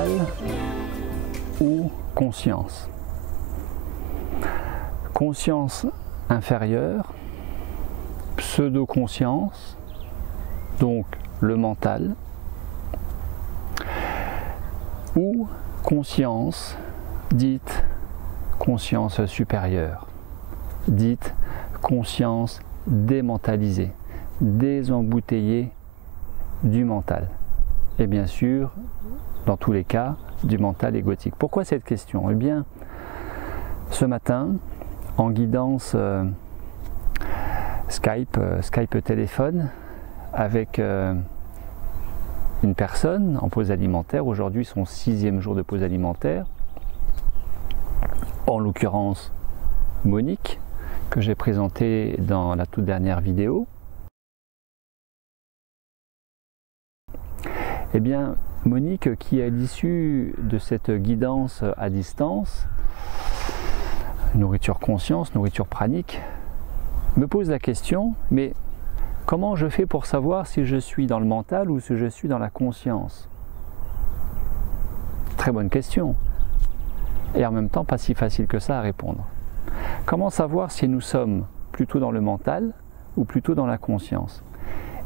mental ou conscience. Conscience inférieure, pseudo-conscience, donc le mental, ou conscience dite conscience supérieure, dite conscience démentalisée, désembouteillée du mental. Et bien sûr, dans tous les cas, du mental égotique. Pourquoi cette question? Eh bien, ce matin, en guidance Skype téléphone, avec une personne en pause alimentaire, aujourd'hui son 6e jour de pause alimentaire, en l'occurrence Monique, que j'ai présentée dans la toute dernière vidéo. Eh bien, Monique, qui à l'issue de cette guidance à distance, nourriture conscience, nourriture pranique, me pose la question, mais comment je fais pour savoir si je suis dans le mental ou si je suis dans la conscience? Très bonne question. Et en même temps, pas si facile que ça à répondre. Comment savoir si nous sommes plutôt dans le mental ou plutôt dans la conscience?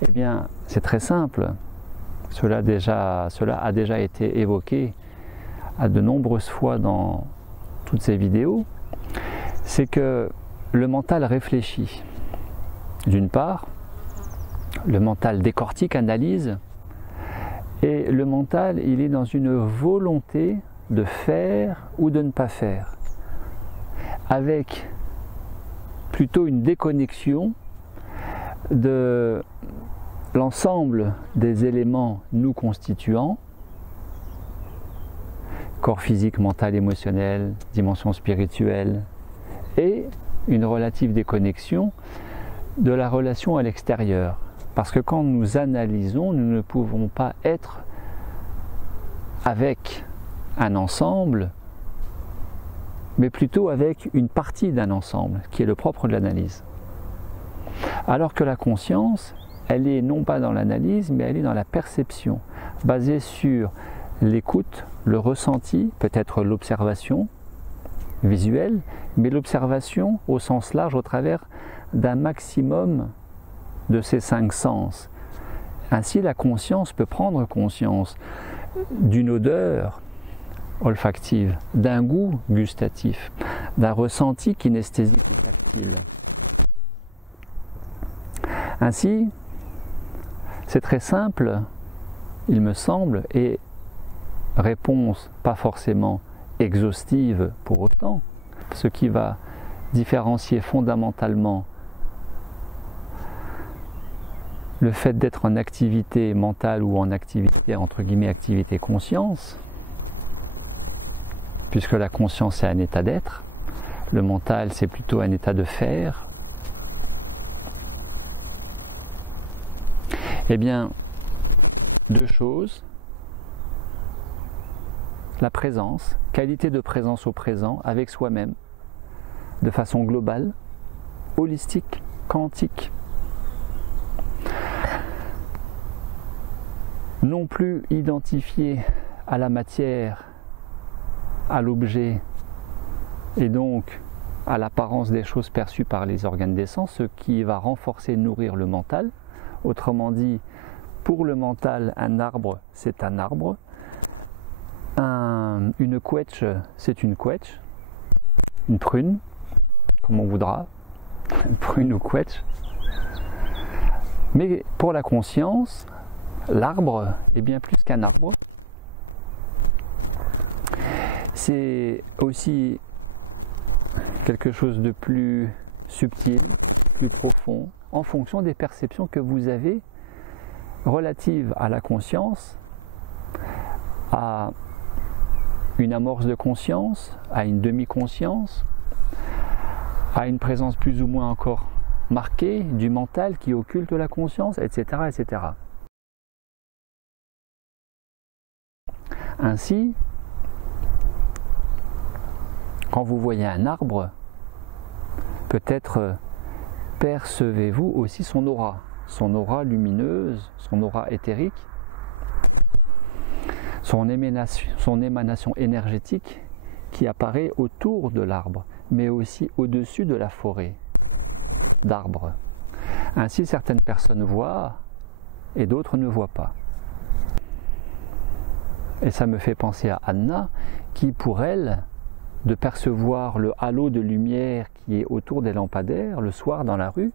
Eh bien, c'est très simple. Cela a déjà été évoqué à de nombreuses fois dans toutes ces vidéos. C'est que le mental réfléchit. D'une part, le mental décortique, analyse, et le mental, il est dans une volonté de faire ou de ne pas faire, avec plutôt une déconnexion de l'ensemble des éléments nous constituants, corps physique, mental, émotionnel, dimension spirituelle, et une relative déconnexion de la relation à l'extérieur. Parce que quand nous analysons, nous ne pouvons pas être avec un ensemble, mais plutôt avec une partie d'un ensemble, qui est le propre de l'analyse. Alors que la conscience, elle est non pas dans l'analyse, mais elle est dans la perception, basée sur l'écoute, le ressenti, peut-être l'observation visuelle, mais l'observation au sens large au travers d'un maximum de ces 5 sens. Ainsi, la conscience peut prendre conscience d'une odeur olfactive, d'un goût gustatif, d'un ressenti kinesthésique ou tactile. Ainsi, c'est très simple, il me semble, et réponse pas forcément exhaustive pour autant, ce qui va différencier fondamentalement le fait d'être en activité mentale ou en activité, entre guillemets, activité conscience, puisque la conscience c'est un état d'être, le mental c'est plutôt un état de faire. Eh bien, 2 choses. La présence, qualité de présence au présent avec soi-même, de façon globale, holistique, quantique. Non plus identifié à la matière, à l'objet, et donc à l'apparence des choses perçues par les organes des sens, ce qui va renforcer, nourrir le mental. Autrement dit, pour le mental, un arbre, c'est un arbre. Une couette, c'est une couette. Une prune, comme on voudra. Une prune ou couette. Mais pour la conscience, l'arbre est bien plus qu'un arbre. C'est aussi quelque chose de plus subtil, plus profond, en fonction des perceptions que vous avez relatives à la conscience, à une amorce de conscience, à une demi-conscience, à une présence plus ou moins encore marquée du mental qui occulte la conscience, etc., etc. Ainsi, quand vous voyez un arbre, peut-être percevez-vous aussi son aura lumineuse, son aura éthérique, son émanation énergétique qui apparaît autour de l'arbre, mais aussi au-dessus de la forêt d'arbres. Ainsi, certaines personnes voient et d'autres ne voient pas. Et ça me fait penser à Anna, qui pour elle, de percevoir le halo de lumière qui est autour des lampadaires le soir dans la rue,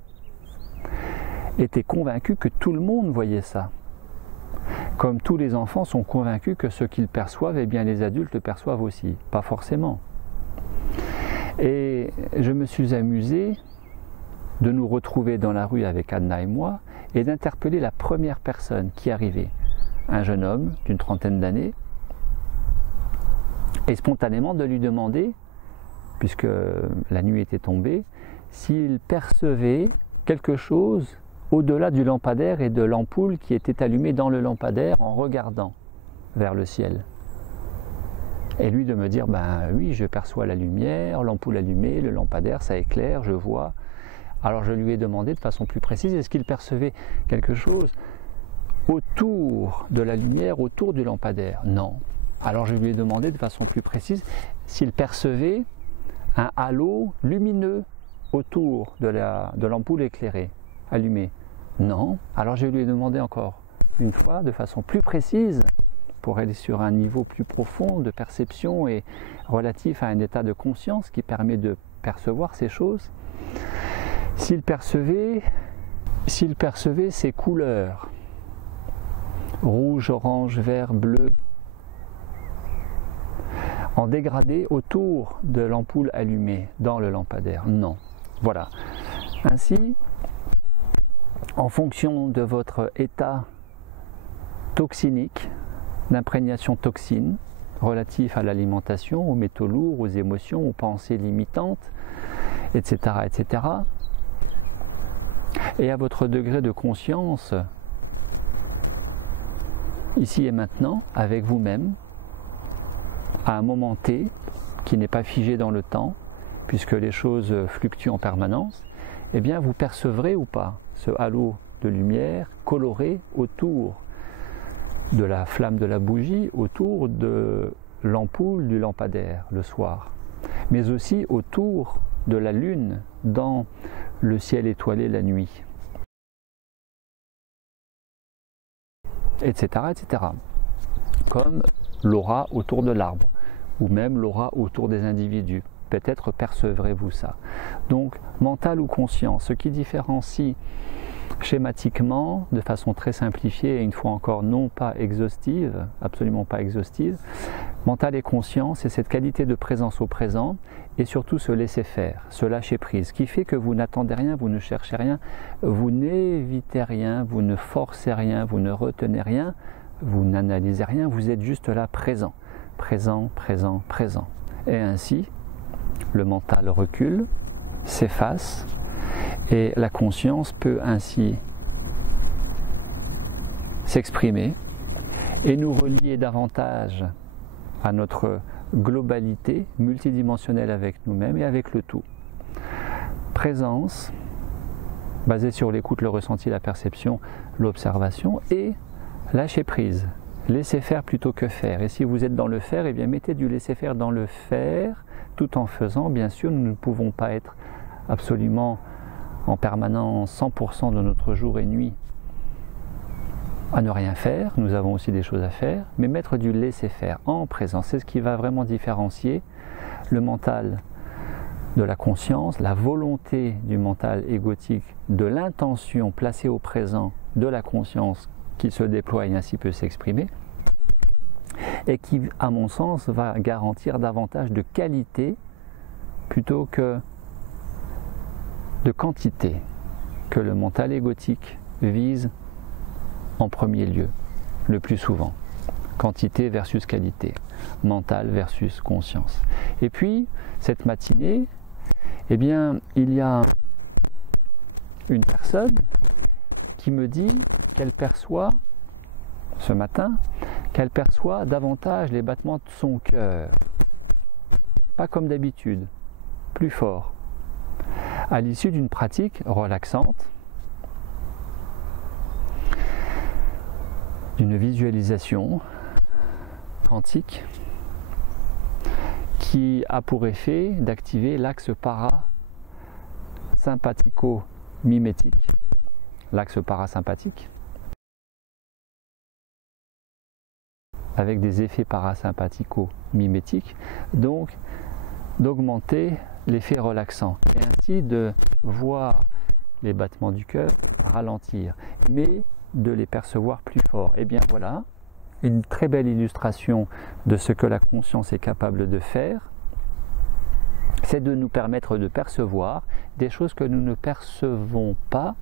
était convaincue que tout le monde voyait ça. Comme tous les enfants sont convaincus que ce qu'ils perçoivent, eh bien les adultes le perçoivent aussi, pas forcément. Et je me suis amusé de nous retrouver dans la rue avec Anna et moi et d'interpeller la première personne qui arrivait, un jeune homme d'une trentaine d'années, et spontanément de lui demander, puisque la nuit était tombée, s'il percevait quelque chose au-delà du lampadaire et de l'ampoule qui était allumée dans le lampadaire en regardant vers le ciel. Et lui de me dire, ben oui, je perçois la lumière, l'ampoule allumée, le lampadaire, ça éclaire, je vois. Alors je lui ai demandé de façon plus précise, est-ce qu'il percevait quelque chose autour de la lumière, autour du lampadaire? Non. Alors je lui ai demandé de façon plus précise s'il percevait un halo lumineux autour de l'ampoule éclairée, allumée. Non. Alors je lui ai demandé encore une fois, de façon plus précise, pour aller sur un niveau plus profond de perception et relatif à un état de conscience qui permet de percevoir ces choses, s'il percevait ces couleurs, rouge, orange, vert, bleu, en dégradé autour de l'ampoule allumée dans le lampadaire. Non. Voilà. Ainsi, en fonction de votre état toxinique, d'imprégnation toxine, relatif à l'alimentation, aux métaux lourds, aux émotions, aux pensées limitantes, etc., etc., et à votre degré de conscience, ici et maintenant, avec vous-même, à un moment T, qui n'est pas figé dans le temps, puisque les choses fluctuent en permanence, eh bien vous percevrez ou pas ce halo de lumière coloré autour de la flamme de la bougie, autour de l'ampoule du lampadaire le soir, mais aussi autour de la lune dans le ciel étoilé la nuit, etc., etc. Comme l'aura autour de l'arbre, ou même l'aura autour des individus. Peut-être percevrez-vous ça. Donc, mental ou conscient, ce qui différencie schématiquement, de façon très simplifiée, et une fois encore non pas exhaustive, absolument pas exhaustive, mental et conscient, c'est cette qualité de présence au présent, et surtout ce laisser faire, ce lâcher prise, qui fait que vous n'attendez rien, vous ne cherchez rien, vous n'évitez rien, vous ne forcez rien, vous ne retenez rien, vous n'analysez rien, vous êtes juste là présent, présent, présent, présent. Et ainsi, le mental recule, s'efface, et la conscience peut ainsi s'exprimer et nous relier davantage à notre globalité multidimensionnelle avec nous-mêmes et avec le tout. Présence, basée sur l'écoute, le ressenti, la perception, l'observation, et lâcher prise, laisser faire plutôt que faire. Et si vous êtes dans le faire, eh bien mettez du laisser faire dans le faire, tout en faisant. Bien sûr, nous ne pouvons pas être absolument en permanence 100% de notre jour et nuit à ne rien faire, nous avons aussi des choses à faire, mais mettre du laisser-faire en présence, c'est ce qui va vraiment différencier le mental de la conscience, la volonté du mental égotique, de l'intention placée au présent de la conscience qui se déploie et ainsi peut s'exprimer, et qui, à mon sens, va garantir davantage de qualité plutôt que de quantité que le mental égotique vise en premier lieu, le plus souvent. Quantité versus qualité, mental versus conscience. Et puis, cette matinée, eh bien, il y a une personne qui me dit qu'elle perçoit, ce matin, qu'elle perçoit davantage les battements de son cœur. Pas comme d'habitude, plus fort. À l'issue d'une pratique relaxante, d'une visualisation quantique qui a pour effet d'activer l'axe parasympathico-mimétique, l'axe parasympathique, avec des effets parasympathico-mimétiques, donc d'augmenter l'effet relaxant et ainsi de voir les battements du cœur ralentir, mais de les percevoir plus forts. Et bien voilà, une très belle illustration de ce que la conscience est capable de faire, c'est de nous permettre de percevoir des choses que nous ne percevons pas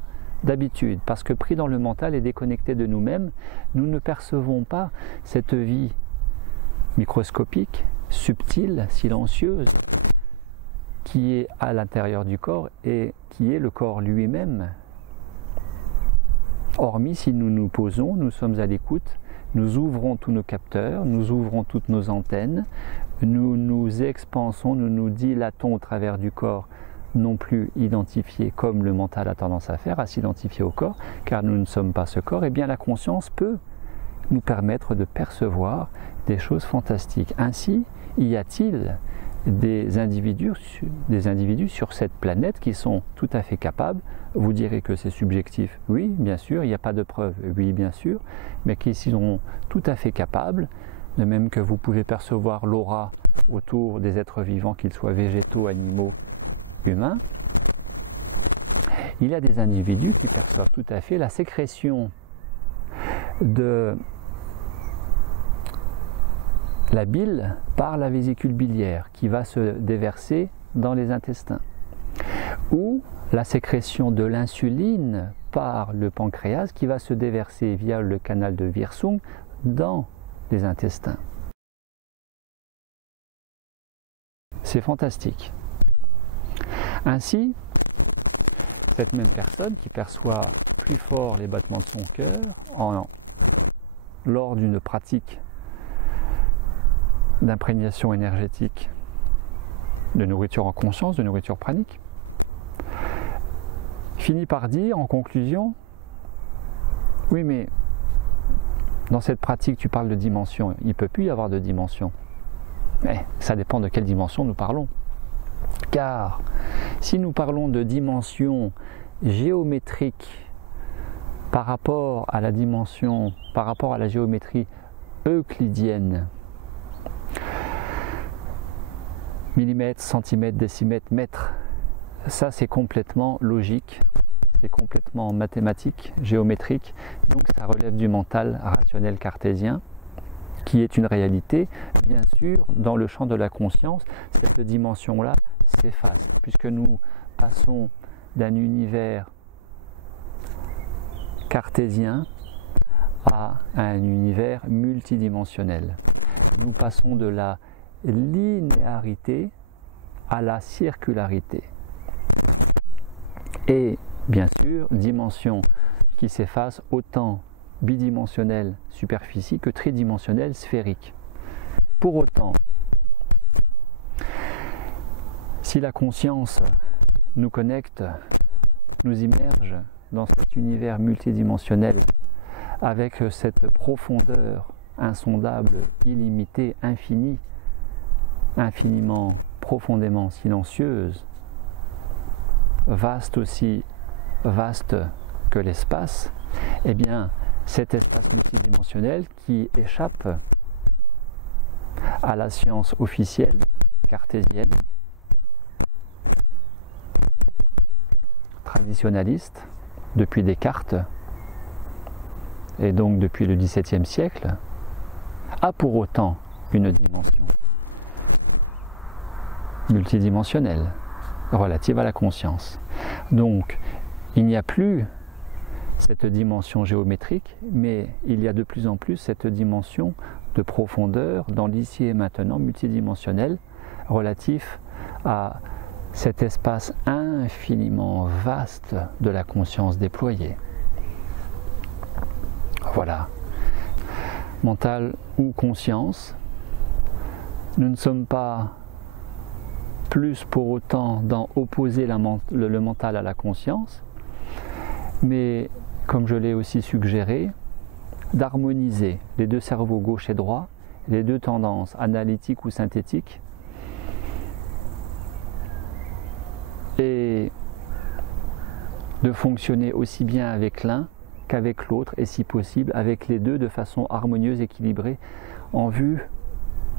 d'habitude, parce que pris dans le mental et déconnectés de nous-mêmes, nous ne percevons pas cette vie microscopique, subtile, silencieuse, qui est à l'intérieur du corps et qui est le corps lui-même. Hormis si nous nous posons, nous sommes à l'écoute, nous ouvrons tous nos capteurs, nous ouvrons toutes nos antennes, nous nous expansons, nous nous dilatons au travers du corps, non plus identifié comme le mental a tendance à faire, à s'identifier au corps, car nous ne sommes pas ce corps, et bien la conscience peut nous permettre de percevoir des choses fantastiques. Ainsi, y a-t-il des individus sur cette planète qui sont tout à fait capables, vous direz que c'est subjectif, oui bien sûr, il n'y a pas de preuve, oui bien sûr, mais qui sont tout à fait capables, de même que vous pouvez percevoir l'aura autour des êtres vivants, qu'ils soient végétaux, animaux, humains, il y a des individus qui perçoivent tout à fait la sécrétion de la bile par la vésicule biliaire qui va se déverser dans les intestins, ou la sécrétion de l'insuline par le pancréas qui va se déverser via le canal de Wirsung dans les intestins. C'est fantastique. Ainsi, cette même personne qui perçoit plus fort les battements de son cœur lors d'une pratique d'imprégnation énergétique de nourriture en conscience, de nourriture pranique, finit par dire en conclusion, oui mais dans cette pratique tu parles de dimension, il ne peut plus y avoir de dimension. Mais ça dépend de quelle dimension nous parlons. Car si nous parlons de dimension géométrique par rapport à la dimension, par rapport à la géométrie euclidienne, millimètres, centimètres, décimètres, mètres, ça c'est complètement logique, c'est complètement mathématique, géométrique, donc ça relève du mental rationnel cartésien, qui est une réalité. Bien sûr, dans le champ de la conscience, cette dimension-là s'efface, puisque nous passons d'un univers cartésien à un univers multidimensionnel. Nous passons de la linéarité à la circularité. Et bien sûr, dimension qui s'efface autant bidimensionnelle superficie que tridimensionnelle sphérique. Pour autant, si la conscience nous connecte, nous immerge dans cet univers multidimensionnel avec cette profondeur insondable, illimitée, infinie, infiniment, profondément silencieuse, vaste aussi vaste que l'espace, eh bien cet espace multidimensionnel qui échappe à la science officielle cartésienne, traditionnaliste, depuis Descartes, et donc depuis le XVIIe siècle, a pour autant une dimension multidimensionnelle, relative à la conscience. Donc, il n'y a plus cette dimension géométrique, mais il y a de plus en plus cette dimension de profondeur dans l'ici et maintenant multidimensionnel, relatif à cet espace infiniment vaste de la conscience déployée. Voilà. Mental ou conscience, nous ne sommes pas plus pour autant dans opposer le mental à la conscience, mais comme je l'ai aussi suggéré, d'harmoniser les deux cerveaux gauche et droit les deux tendances, analytiques ou synthétiques, et de fonctionner aussi bien avec l'un qu'avec l'autre, et si possible avec les deux de façon harmonieuse, équilibrée, en vue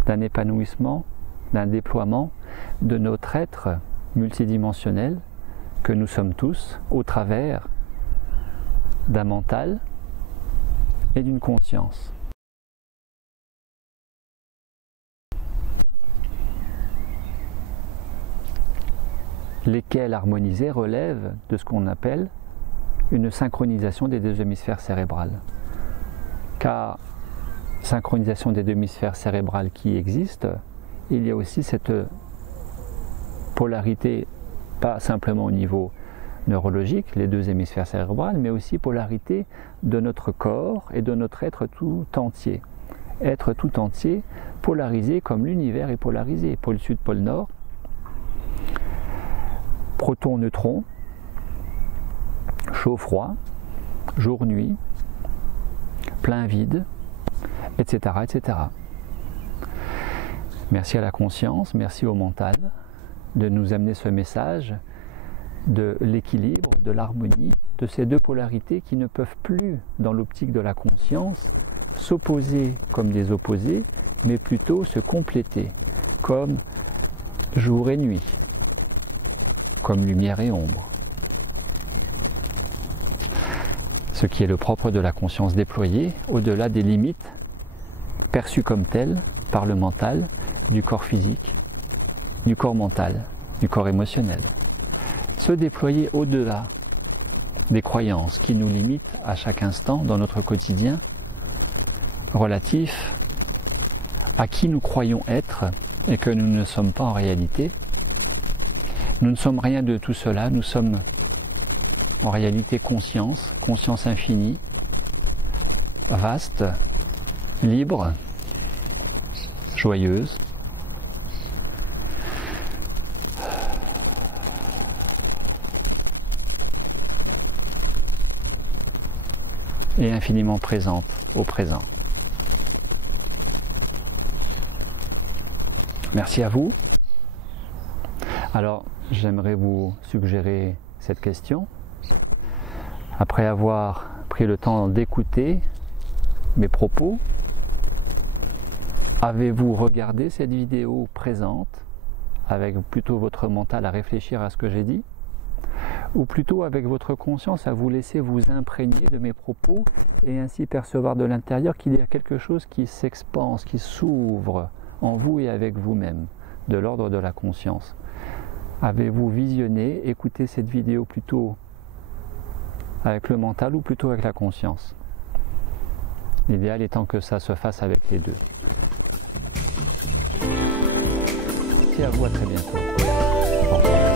d'un épanouissement, d'un déploiement de notre être multidimensionnel que nous sommes tous au travers d'un mental et d'une conscience. Lesquels harmonisés relèvent de ce qu'on appelle une synchronisation des deux hémisphères cérébrales. Car synchronisation des deux hémisphères cérébrales qui existe, il y a aussi cette polarité, pas simplement au niveau neurologique, les deux hémisphères cérébrales, mais aussi polarité de notre corps et de notre être tout entier. Être tout entier, polarisé comme l'univers est polarisé, pôle sud, pôle nord, proton, neutron, chaud-froid, jour-nuit, plein-vide, etc., etc. Merci à la conscience, merci au mental de nous amener ce message de l'équilibre, de l'harmonie, de ces deux polarités qui ne peuvent plus, dans l'optique de la conscience, s'opposer comme des opposés, mais plutôt se compléter comme jour et nuit, comme lumière et ombre. Ce qui est le propre de la conscience déployée, au-delà des limites perçues comme telles par le mental, du corps physique, du corps mental, du corps émotionnel. Se déployer au-delà des croyances qui nous limitent à chaque instant dans notre quotidien, relatif à qui nous croyons être et que nous ne sommes pas en réalité. Nous ne sommes rien de tout cela, nous sommes en réalité conscience, conscience infinie, vaste, libre, joyeuse. Et infiniment présente au présent. Merci à vous. Alors, j'aimerais vous suggérer cette question. Après avoir pris le temps d'écouter mes propos, avez-vous regardé cette vidéo présente avec plutôt votre mental à réfléchir à ce que j'ai dit, ou plutôt avec votre conscience à vous laisser vous imprégner de mes propos et ainsi percevoir de l'intérieur qu'il y a quelque chose qui s'expanse, qui s'ouvre en vous et avec vous-même, de l'ordre de la conscience. Avez-vous visionné, écouté cette vidéo plutôt avec le mental ou plutôt avec la conscience? L'idéal étant que ça se fasse avec les deux. Merci à vous, à très bientôt. Au revoir.